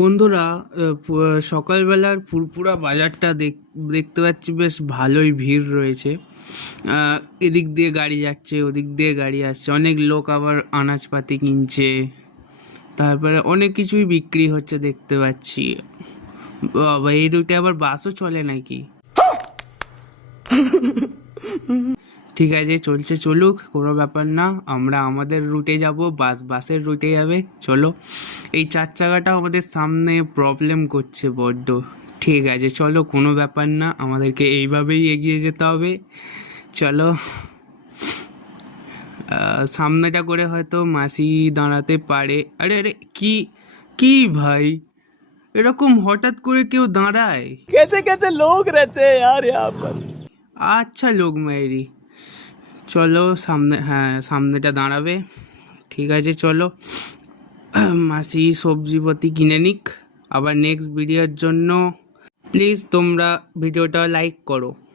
বন্ধুরা, সকালবেলার ফুরফুরা বাজারটা দেখতে পাচ্ছি বেশ ভালোই ভিড় রয়েছে। এদিক দিয়ে গাড়ি যাচ্ছে, ওদিক দিয়ে গাড়ি আসছে, অনেক লোক আবার আনাজপাতি কিনছে, তারপরে অনেক কিছুই বিক্রি হচ্ছে দেখতে পাচ্ছি। বাবা, এই রুটে আবার বাসও চলে নাকি? ঠিক আছে, চলছে চলুক, কোনো ব্যাপার না। আমরা আমাদের রুটে যাব, বাসের রুটে যাবে। চলো, এই চার চাকাটা আমাদের সামনে প্রবলেম করছে বড্ড। ঠিক আছে চলো, কোনো ব্যাপার না, আমাদেরকে এইভাবেই এগিয়ে যেতে হবে। চলো, সামনেটা করে হয়তো মাসি দাঁড়াতে পারে। আরে আরে, কি কি ভাই, এরকম হঠাৎ করে কেউ দাঁড়ায়? कैसे कैसे लोग रहते हैं यार यहाँ पर। আচ্ছা লোক মায়েরি, চলো সামনে, হ্যাঁ সামনেটা দাঁড়াবে। ঠিক আছে চলো, মাসি সবজিপাতি কিনে নিক। আবার নেক্সট ভিডিওর জন্য প্লিজ তোমরা ভিডিওটা লাইক করো।